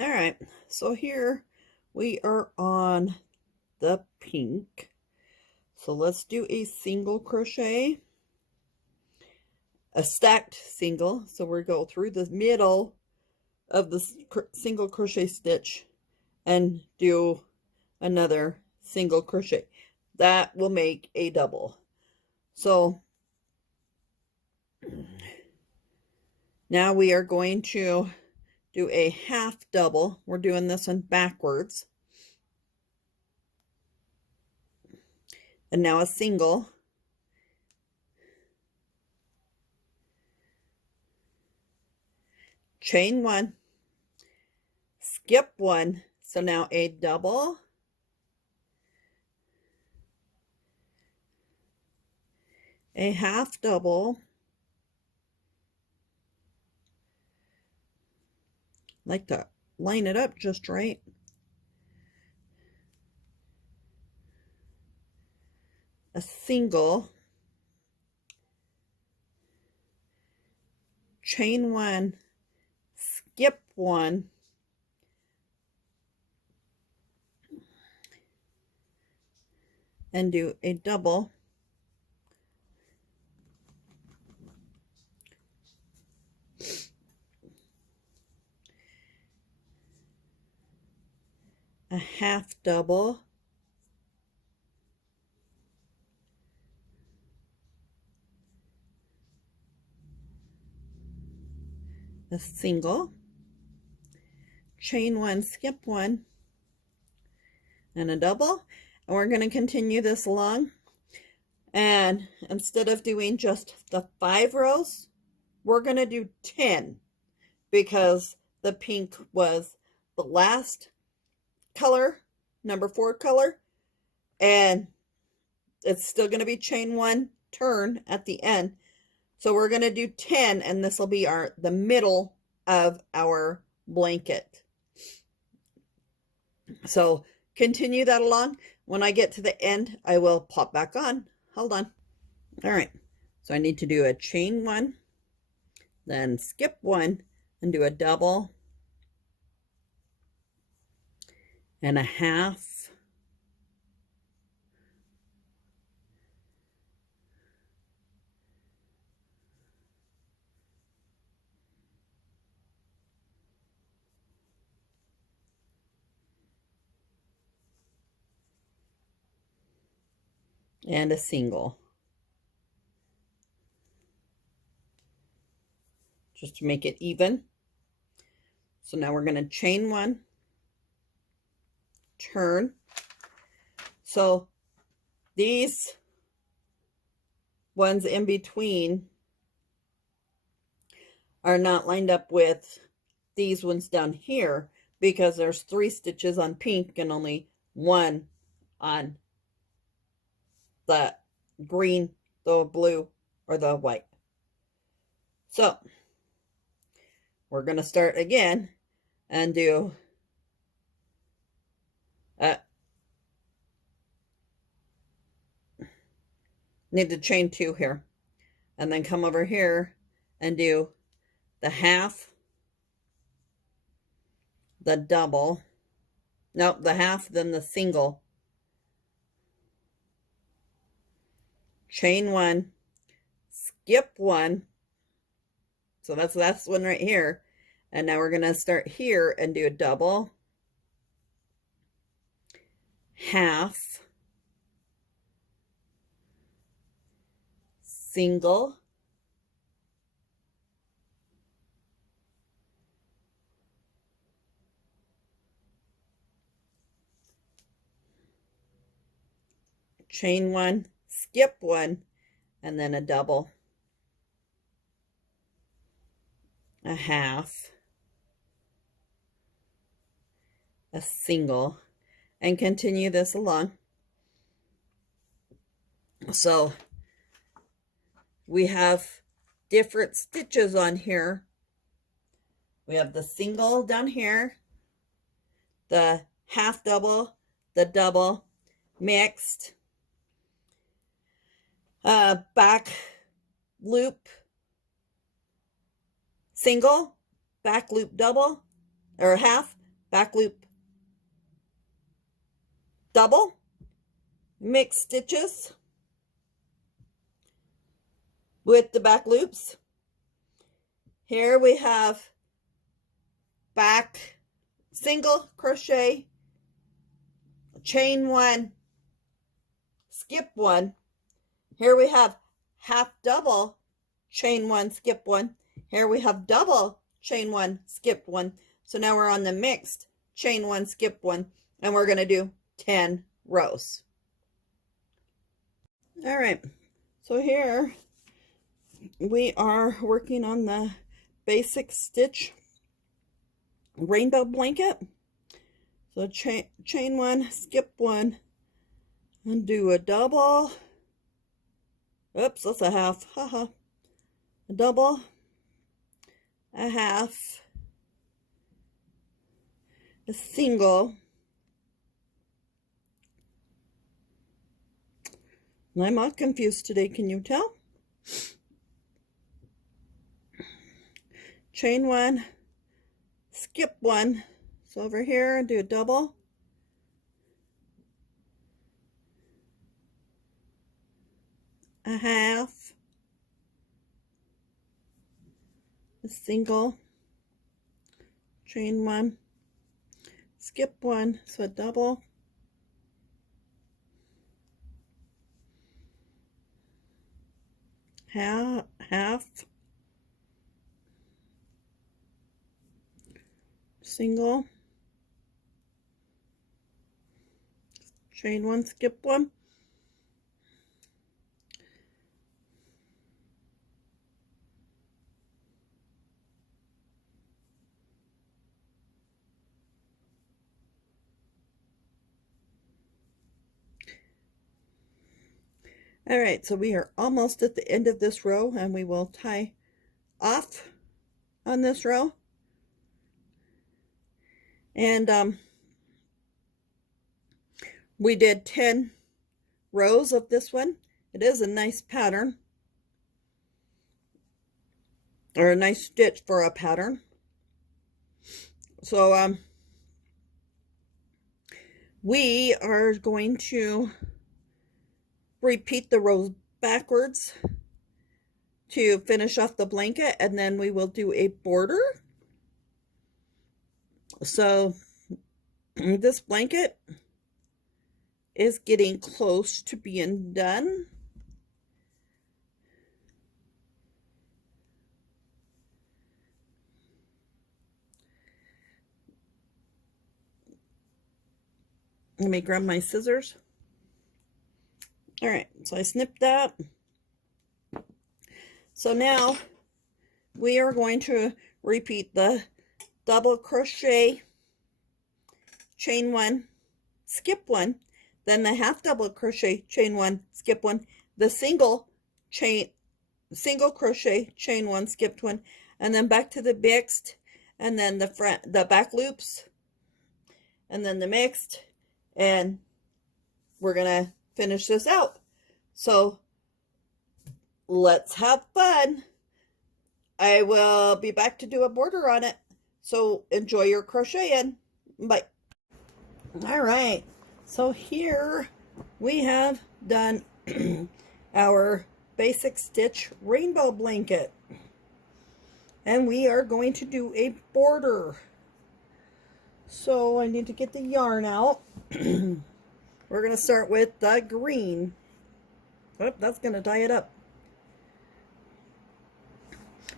All right, so here we are on the pink. So let's do a single crochet, a stacked single. So we're go through the middle of the single crochet stitch and do another single crochet. That will make a double. So now we are going to do a half double. We're doing this one backwards. And now a single. Chain one. Skip one. So now a double. A half double. Like to line it up just right. A single, chain one, skip one, and do a double. A half double, a single, chain one, skip one, and a double. And we're going to continue this along. And instead of doing just the 5 rows, we're going to do 10 because the pink was the last color, number 4 color, and it's still going to be chain one, turn at the end. So we're going to do 10, and this will be the middle of our blanket. So continue that along. When I get to the end, I will pop back on. Hold on. All right. So I need to do a chain one, then skip one, and do a double, and a half, and a single, just to make it even. So now we're going to chain one, turn. So these ones in between are not lined up with these ones down here because there's 3 stitches on pink and only 1 on the green, the blue, or the white. So we're going to start again and do need to chain 2 here, and then come over here and do the half, the double, no, the half, then the single, chain one, skip one. So that's one right here. And now we're going to start here and do a double, half, single, chain one, skip one, and then a double, a half, a single, and continue this along. So we have different stitches on here. We have the single down here, the half double, the double, mixed, back loop, single, back loop double, or half, back loop, double, mix stitches with the back loops. Here we have back single crochet, chain one, skip one. Here we have half double, chain one, skip one. Here we have double, chain one, skip one. So now we're on the mixed chain one, skip one, and we're going to do 10 rows. All right, so here we are working on the basic stitch rainbow blanket. So chain one, skip one, and do a double. Oops, that's a half. Haha. A double, a half, a single. I'm all confused today, can you tell? Chain one, skip one. So over here, do a double. A half, a single, chain one, skip one, so a double, half, single, chain one, skip one, all right, so we are almost at the end of this row, and we will tie off on this row. And we did 10 rows of this one. It is a nice pattern, or a nice stitch for a pattern. So we are going to repeat the rows backwards to finish off the blanket, and then we will do a border. So this blanket is getting close to being done. Let me grab my scissors. All right, so I snipped that. So now we are going to repeat the double crochet, chain one, skip one, then the half double crochet, chain one, skip one, the single crochet, chain one, skipped one, and then back to the mixed, and then the back loops, and then the mixed, and we're gonna finish this out. So let's have fun. I will be back to do a border on it. So enjoy your crocheting. Bye. All right. So here we have done our basic stitch rainbow blanket. And we are going to do a border. So I need to get the yarn out. We're going to start with the green. Oh, that's going to tie it up.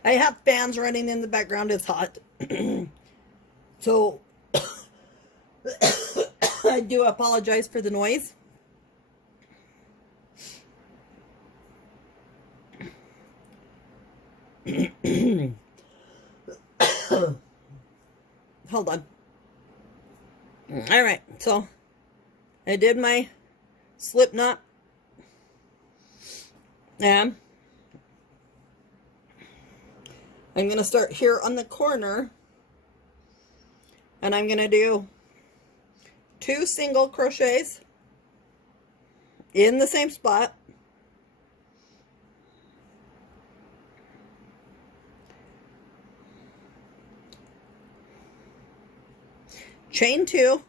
I have fans running in the background. It's hot. So I do apologize for the noise. Hold on. All right, so I did my slip knot, and I'm going to start here on the corner, and I'm going to do 2 single crochets in the same spot, chain 2,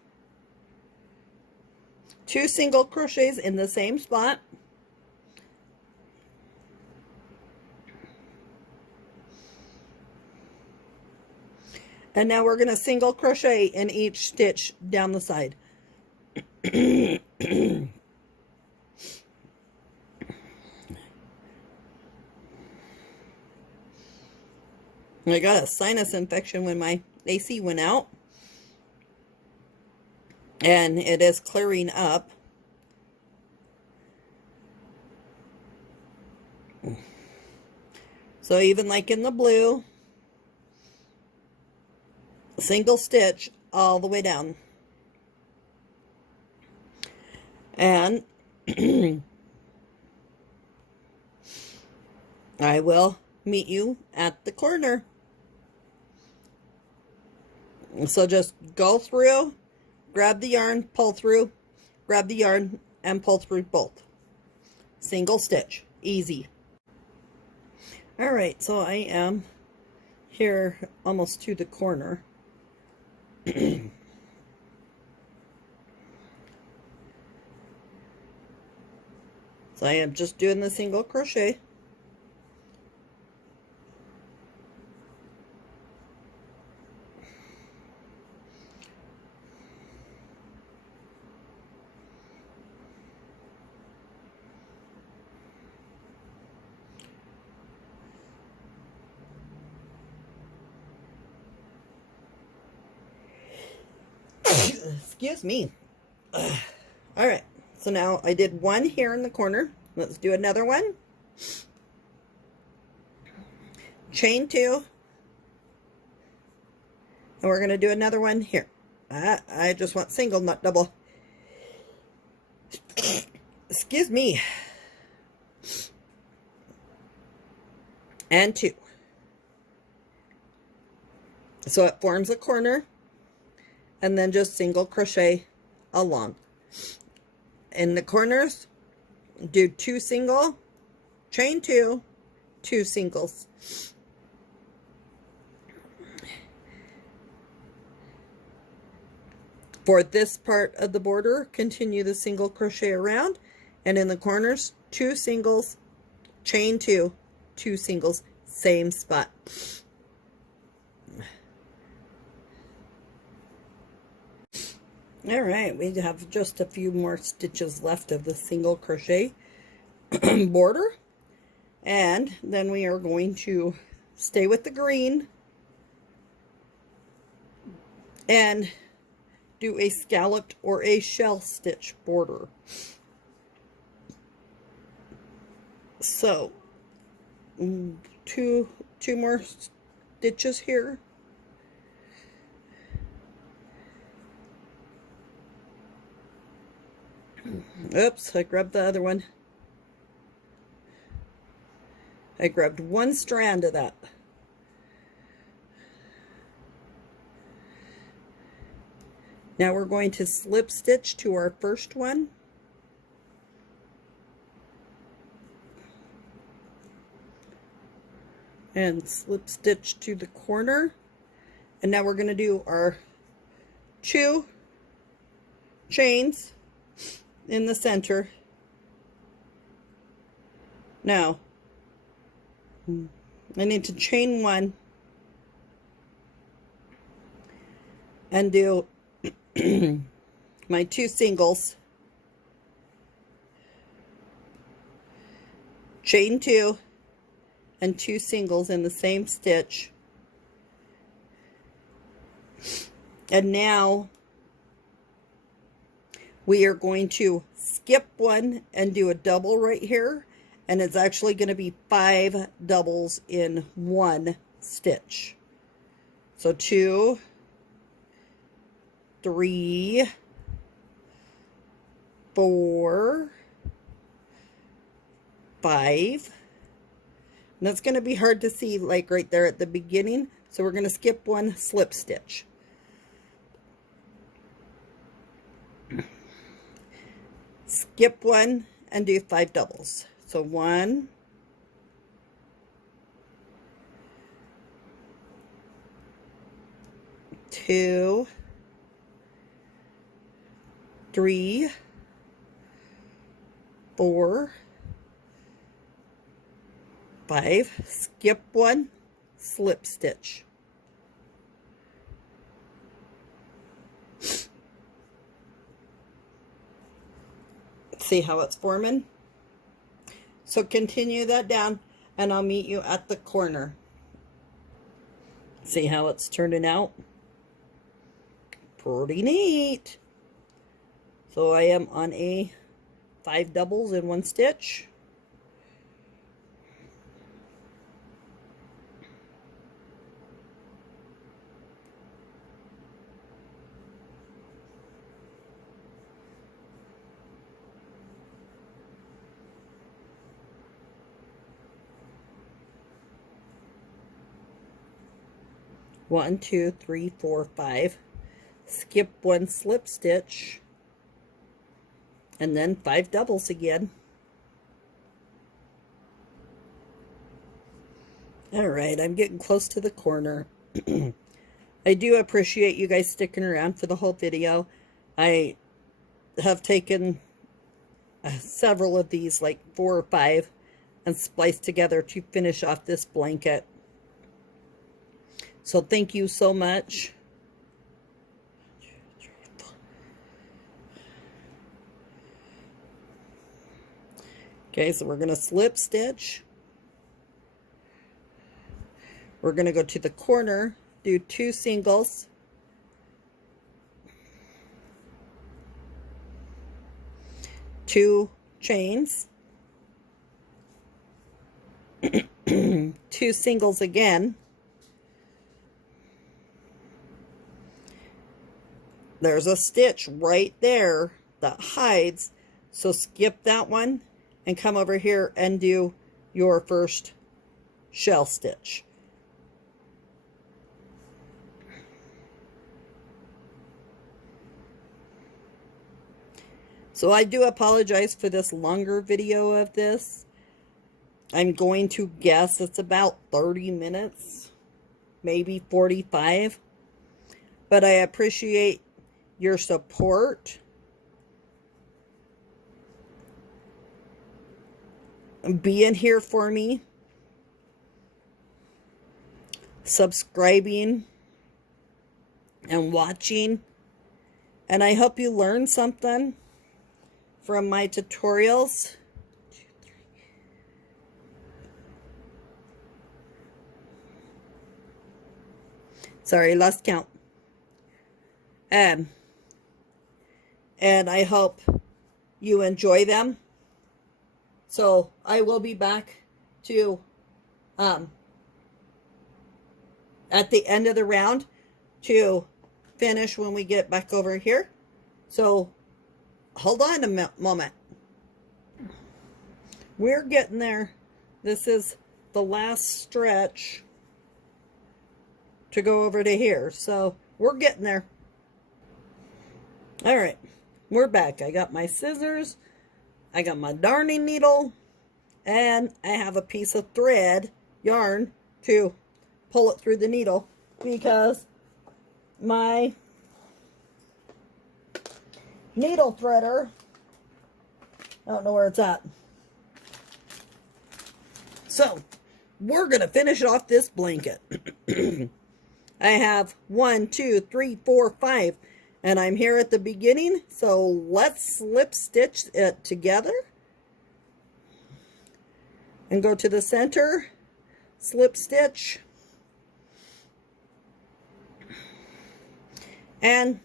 2 single crochets in the same spot, and now we're going to single crochet in each stitch down the side. I got a sinus infection when my AC went out, and it is clearing up. So even like in the blue, single stitch all the way down. And I will meet you at the corner. So just go through, grab the yarn, pull through, grab the yarn, and pull through both. Single stitch. Easy. Alright, so I am here almost to the corner. So I am just doing the single crochet. Excuse me. All right, so now I did one here in the corner. Let's do another one. Chain 2, and we're going to do another one here. I just want single, not double. Excuse me. And 2. So it forms a corner, and then just single crochet along. In the corners, do 2 single, chain 2, 2 singles. For this part of the border, continue the single crochet around, and in the corners, 2 singles, chain 2, 2 singles, same spot. All right, we have just a few more stitches left of the single crochet border, and then we are going to stay with the green and do a scalloped or a shell stitch border. So two more stitches here. Oops, I grabbed the other one. I grabbed one strand of that. Now we're going to slip stitch to our first one. And slip stitch to the corner. And now we're going to do our 2 chains in the center. Now, I need to chain 1 and do my 2 singles, chain 2 and 2 singles in the same stitch. And now we are going to skip 1 and do a double right here, and it's actually going to be 5 doubles in 1 stitch. So 2, 3, 4, 5. And that's going to be hard to see like right there at the beginning, so we're going to skip 1 slip stitch. Skip 1 and do 5 doubles. So 1, 2, 3, 4, 5, skip 1, slip stitch. See how it's forming? So continue that down and I'll meet you at the corner. See how it's turning out? Pretty neat. So I am on a 5 doubles in 1 stitch. One, 2, 3, 4, 5. Skip 1 slip stitch. And then 5 doubles again. Alright, I'm getting close to the corner. I do appreciate you guys sticking around for the whole video. I have taken several of these, like 4 or 5, and spliced together to finish off this blanket. So thank you so much. Okay, so we're going to slip stitch. We're going to go to the corner, do 2 singles. Two chains. 2 singles again. There's a stitch right there that hides, so skip that one and come over here and do your first shell stitch. So I do apologize for this longer video of this. I'm going to guess it's about 30 minutes, maybe 45. But I appreciate your support. Being here for me. Subscribing and watching. And I hope you learn something from my tutorials. 2, 3. Sorry, lost count. And I hope you enjoy them. So I will be back to at the end of the round to finish when we get back over here. So hold on a moment. We're getting there. This is the last stretch to go over to here. So we're getting there. All right, we're back. I got my scissors, I got my darning needle, and I have a piece of thread, yarn, to pull it through the needle because my needle threader, I don't know where it's at. So, we're going to finish off this blanket. I have 1, 2, 3, 4, 5. And I'm here at the beginning, so let's slip stitch it together. And go to the center, slip stitch. And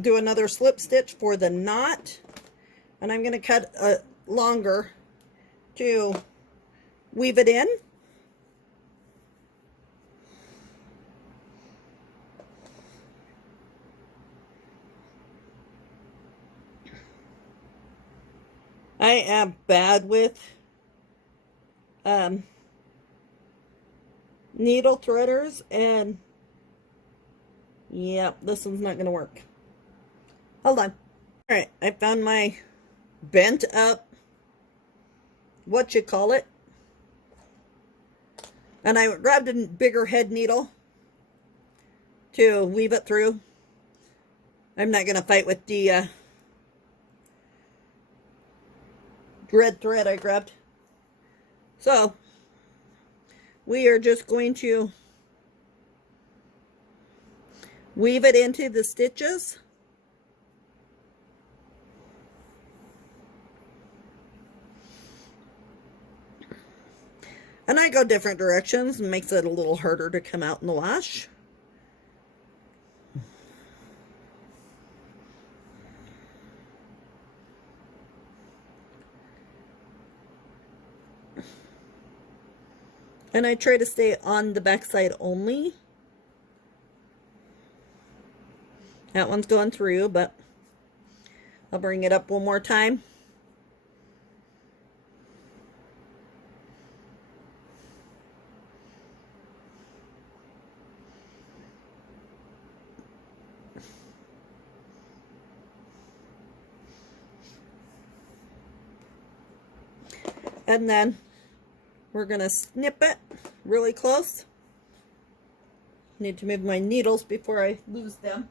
do another slip stitch for the knot. And I'm going to cut longer to weave it in. I am bad with needle threaders, and yeah, this one's not going to work. Hold on. All right, I found my bent up, what you call it, and I grabbed a bigger head needle to weave it through. I'm not going to fight with the red thread I grabbed. So we are just going to weave it into the stitches. And I go different directions, and makes it a little harder to come out in the wash. And I try to stay on the back side only. That one's going through, but I'll bring it up one more time. And then we're going to snip it really close. Need to move my needles before I lose them.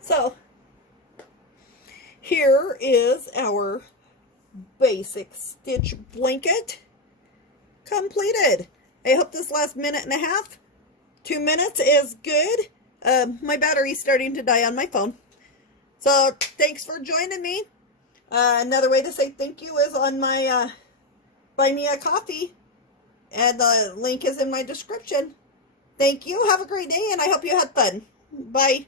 So here is our basic stitch blanket completed. I hope this last minute and a half, 2 minutes is good. My battery's starting to die on my phone. So thanks for joining me. Another way to say thank you is on my Buy Me a Coffee, and the link is in my description. Thank you. Have a great day, and I hope you had fun. Bye.